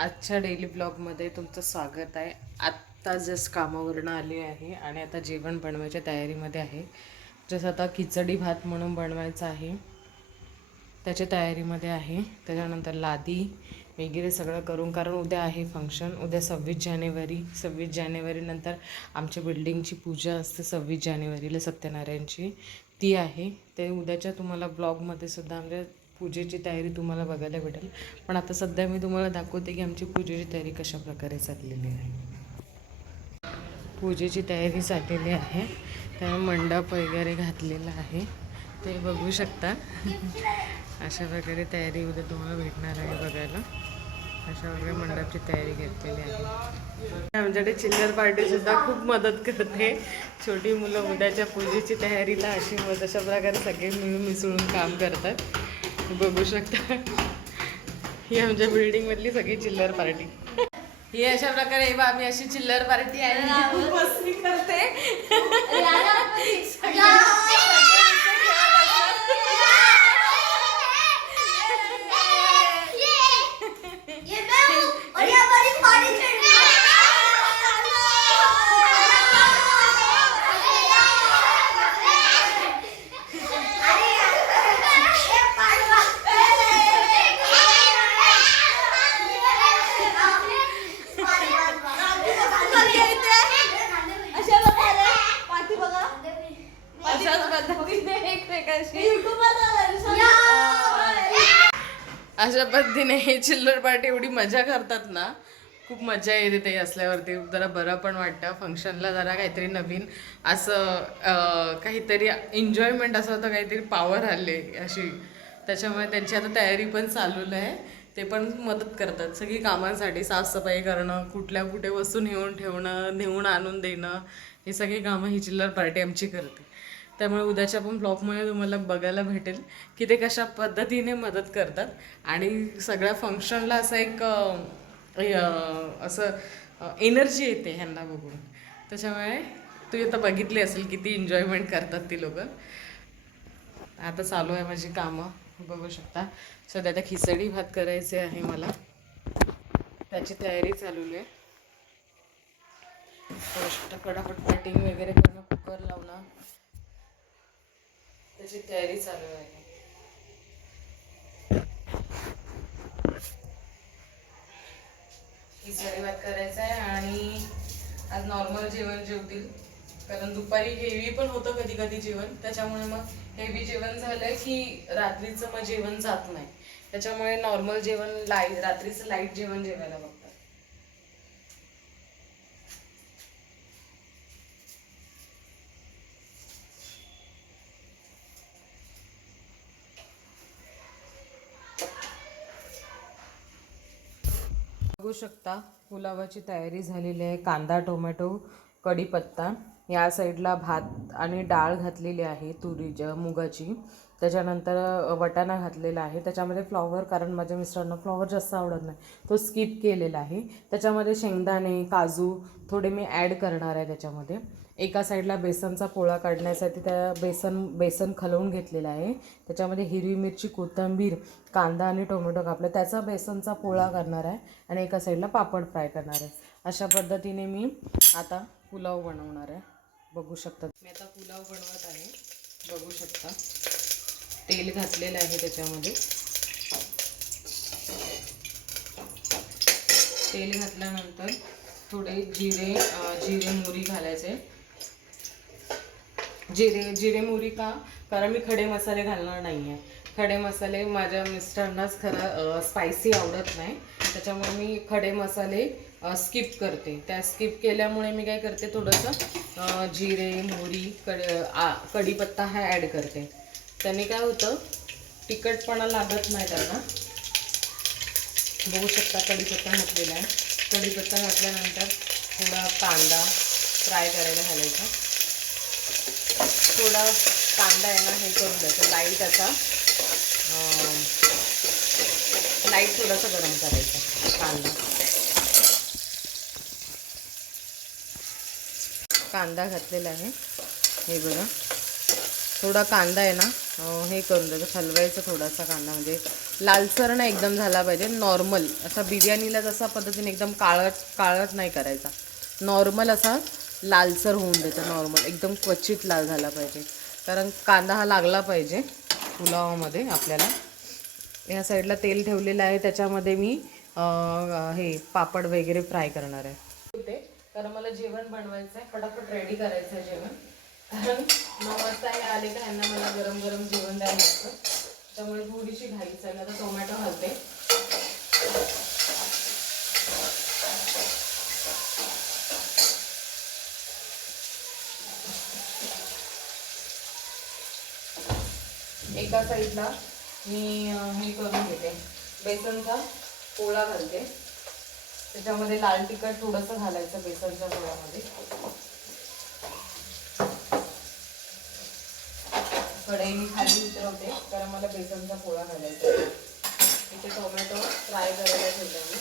आजच्या डेली ब्लॉगमध्ये तुमचं स्वागत आहे. आत्ता जस्ट कामावरनं आली आहे आणि आता जेवण बनवायच्या तयारीमध्ये आहे. जसं आता खिचडी भात म्हणून बनवायचं आहे. त्याच्या तयारीमध्ये आहे. त्याच्यानंतर लादी वगैरे सगळं करून कारण उद्या आहे फंक्शन उद्या सव्वीस जानेवारी. सव्वीस जानेवारीनंतर आमच्या बिल्डिंगची पूजा असते सव्वीस जानेवारीला सत्यनारायणची. ती आहे. ते उद्याच्या तुम्हाला ब्लॉगमध्ये सुद्धा आमच्या पूजेची तयारी तुम्हाला बघायला भेटेल. पण आता सध्या मी तुम्हाला दाखवते की आमची पूजेची तयारी कशा प्रकारे चाललेली आहे. पूजेची तयारी चाललेली आहे. त्यामुळे मंडप वगैरे घातलेला आहे. ते बघू शकता. अशा प्रकारे तयारी उद्या तुम्हाला भेटणार आहे बघायला. अशा प्रकारे मंडपची तयारी घेतलेली आहे. आमच्याकडे चिल्लर पार्टीसुद्धा खूप मदत करते. छोटी मुलं उद्याच्या पूजेची तयारीला अशी मदत अशा प्रकारे सगळे मिळून मिसळून काम करतात. बघू शकता. ही आमच्या बिल्डिंग मधली सगळी चिल्लर पार्टी ही अशा प्रकारे बा, आम्ही अशी चिल्लर पार्टी आहे. खूप मस्ती करते. अशा पद्धतीने हे चिल्लर पार्टी एवढी मजा करतात ना खूप मजा येते ते असल्यावरती. जरा बरं पण वाटतं. फंक्शनला जरा काहीतरी नवीन असं काहीतरी एन्जॉयमेंट असं होतं काहीतरी पॉवर आले अशी. त्याच्यामुळे त्यांची आता तयारी पण चालू आहे. ते पण मदत करतात. सगळी कामांसाठी साफसफाई करणं कुठल्या कुठे वस्तू नेऊन ठेवणं नेऊन आणून देणं हे सगळी कामं ही चिल्लर पार्टी आमची करते. त्यामुळे उद्याच्या पण ब्लॉगमध्ये तुम्हाला बघायला भेटेल की ते कशा पद्धतीने मदत करतात. आणि सगळ्या फंक्शनला असं एक असं एनर्जी येते ह्यांना बघून. त्याच्यामुळे तू आता बघितली असेल किती एन्जॉयमेंट करतात ती लोक. आता चालू आहे माझी कामं बघू शकता. सध्या आता खिचडी भात करायचे आहे मला. त्याची तयारी चालू आहे. बघू शकता कडापट कटिंग वगैरे करणं कुकर लावणं त्याची तयारी चालू आहे. खिचडी भात करायचा आहे आणि आज नॉर्मल जेवण जेवतील. कारण दुपारी हेवी पण होतं कधी कधी जेवण. त्याच्यामुळे मग हेवी जेवण झालं की रात्रीचं मग जेवण जात नाही. त्याच्यामुळे नॉर्मल जेवण लाइट रात्रीचं लाइट जेवण जेवायला बघू शकता. पुलावाची तयारी झालेली आहे. कांदा टोमॅटो कढीपत्ता या साईडला भात आणि डाळ घातलेली आहे. तुरीच्या मुगाची. त्याच्यानंतर वटाणा घातलेला आहे. त्याच्यामध्ये फ्लॉवर कारण माझ्या मिस्टरांना फ्लॉवर जास्त आवडत नाही. तो स्किप केलेला आहे. त्याच्यामध्ये शेंगदाणे काजू थोडे मी ॲड करणार आहे त्याच्यामध्ये. एका साईडला बेसनचा पोळा काढण्यासाठी त्या बेसन बेसन खलवून घेतलेलं आहे. त्याच्यामध्ये हिरवी मिरची कोथिंबीर कांदा आणि टोमॅटो कापलं. त्याचा बेसनचा पोळा करणार आहे आणि एका साईडला पापड फ्राय करणार आहे. अशा पद्धतीने मी आता पुलाव बनवणार आहे. बघू शकता. मी आता पुलाव बनवत आहे. बघू शकता. तेल घातलेलं आहे त्याच्यामध्ये. तेल घातल्यानंतर थोडे जिरे जिरे मोरी घालायचे. जिरे जिरे मोहरी का? कारण मी खडे मसाले घालणार नाही आहे खडे मसाले माझ्या मिस्टरांनाच खरं स्पायसी आवडत नाही. त्याच्यामुळे मी खडे मसाले स्किप करते. त्या स्किप केल्यामुळे मी काय करते थोडंसं जिरे मोहरी कड आ- कढीपत्ता हा ॲड करते. त्याने काय होतं तिखटपणा लागत नाही त्यांना. बघू शकता कढीपत्ता घातलेला आहे. कढीपत्ता घातल्यानंतर थोडा कांदा फ्राय करायला घालायचा. थोडा कांदा आहे ना हे करून द्यायचं लाइट असा लाइट थोडासा गरम करायचा कांदा. कांदा घातलेला आहे. हे बघा. थोडा कांदा आहे ना हे करून द्यायचं हलवायचं थोडासा कांदा म्हणजे लालसर ना एकदम झाला पाहिजे. नॉर्मल असा बिर्याणीला जसा पद्धतीने एकदम काळत काळत नाही करायचा. नॉर्मल असा लालसर होऊन द्यायचा नॉर्मल एकदम क्वचित लाल झाला पाहिजे. कारण कांदा हा लागला पाहिजे पुलावामध्ये आपल्याला. या साईडला तेल ठेवलेलं आहे त्याच्यामध्ये मी हे पापड वगैरे फ्राय करणार आहे. ते कारण मला जेवण बनवायचं आहे फटाफट रेडी करायचं आहे जेवण. कारण नऊ वाजता हे आले का यांना मला गरम गरम जेवण द्यायला लागतं. त्यामुळे थोडीशी घाईच आहे आता टोमॅटो घालते. एका साईडला मी हे करून घेते. बेसनचा पोळा घालते. त्याच्यामध्ये लाल तिखट थोडंसं घालायचं बेसनच्या पोळ्यामध्ये. कढई मी खाली उतरवते कारण मला बेसनचा पोळा घालायचा इथे टोमॅटो फ्राय करायला ठेवले मी.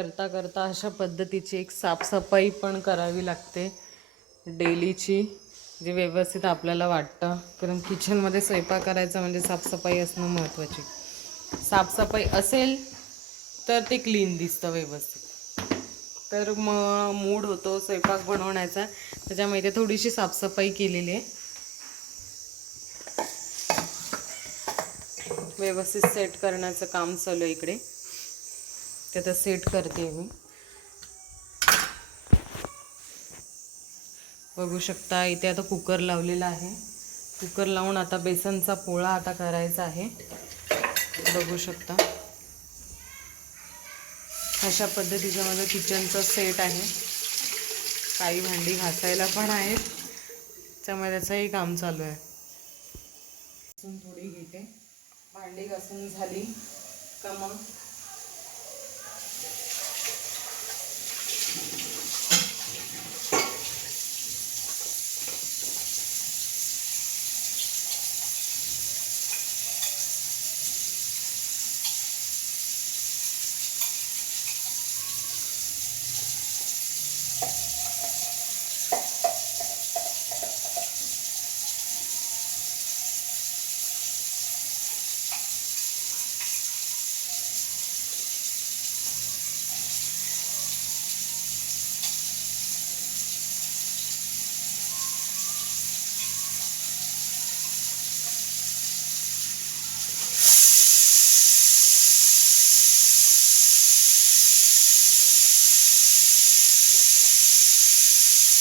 करता करता अशा पद्धतीची एक साफसफाई पण करावी लागते डेलीची जे व्यवस्थित आपल्याला वाटतं. कारण किचनमध्ये स्वयंपाक करायचा म्हणजे साफसफाई असणं महत्त्वाची. साफसफाई असेल तर ते क्लीन दिसतं व्यवस्थित. तर मग मूड होतो स्वयंपाक बनवण्याचा. त्याच्यामुळे इथे थोडीशी साफसफाई केलेली आहे. व्यवस्थित सेट करण्याचं काम चालू आहे इकडे. ते आता सेट करते मी. बघू शकता इथे आता कुकर लावलेला आहे. कुकर लावून आता बेसनचा पोळा आता करायचा आहे. बघू शकता. अशा पद्धतीचं माझं किचनचं सेट आहे. काही भांडी घासायला पण आहेत. त्यामुळे त्याचंही काम चालू आहे. थोडी घेते. भांडी घासून झाली का मग?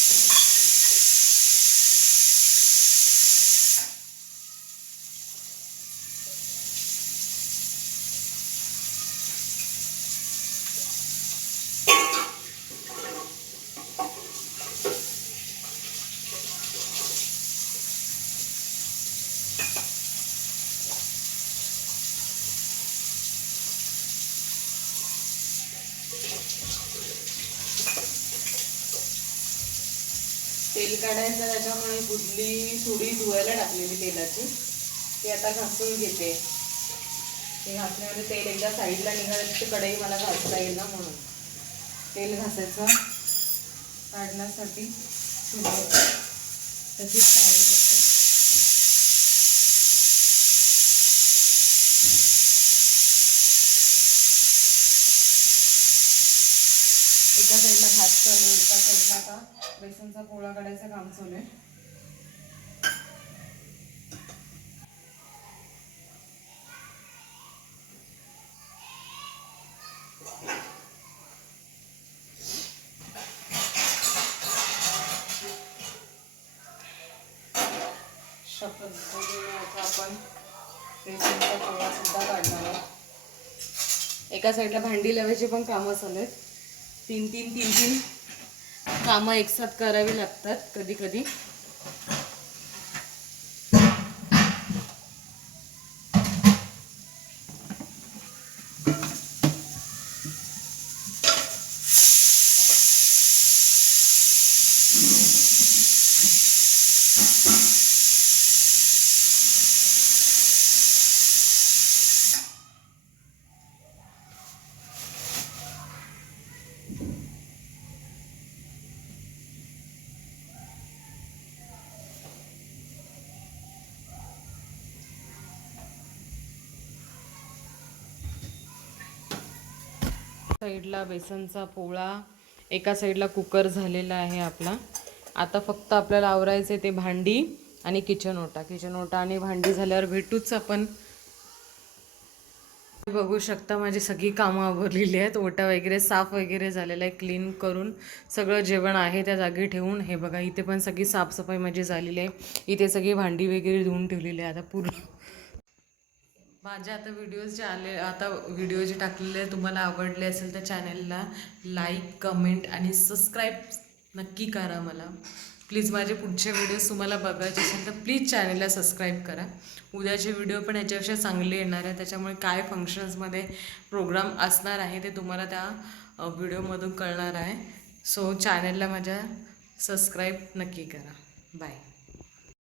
you काढायचं त्याच्यामुळे गुडली थोडी धुवायला टाकलेली तेलाची. ती आता घासून घेते. ते घासण्यामध्ये तेल एकदा साईडला निघालं की कढई मला घासता येईल ना म्हणून. तेल घासायचं. काढण्यासाठी तशीच तयारी करते. एका साईडला भात चालू एका साईडला आता बेसनचा पोळा काढायचं काम चालू आहे. अशा पद्धतीने आता आपण. बेसनचा पोळा सुद्धा काढणार आहोत. एका साईडला भांडी लावायची पण कामं चालू आहेत. तीन तीन तीन तीन. कामं एकसाथ करावी लागतात कधी कधी. साईडला बेसनचा पोळा एका साईडला कुकर झालेला आहे आपला. आता फक्त आपल्याला आवरायचे ते भांडी आणि किचन ओटा. किचन ओटा आणि भांडी झाल्यावर भेटूच आपण. बघू शकता माझी सगळी कामं आवरलेली आहेत. ओटा वगैरे साफ वगैरे झालेला आहे क्लीन करून. सगळं जेवण आहे त्या जागी ठेवून. हे बघा इथे पण सगळी साफसफाई माझी झालेली आहे. इथे सगळी भांडी वगैरे धुवून ठेवलेली आहे. आता पूर्ण माझे आता व्हिडिओज जे आले आता व्हिडिओ जे टाकलेले तुम्हाला आवडले असेल तर चॅनलला लाईक कमेंट आणि सबस्क्राईब नक्की करा मला. प्लीज माझे पुढचे व्हिडिओज तुम्हाला बघायचे असेल तर प्लीज चॅनलला सबस्क्राईब करा. उद्याचे व्हिडिओ पण याच्यापेक्षा चांगले येणार आहे त्याच्यामुळे काय फंक्शन्समध्ये प्रोग्राम असणार आहे ते तुम्हाला त्या व्हिडिओमधून कळणार आहे. सो चॅनलला माझ्या सबस्क्राईब नक्की करा. बाय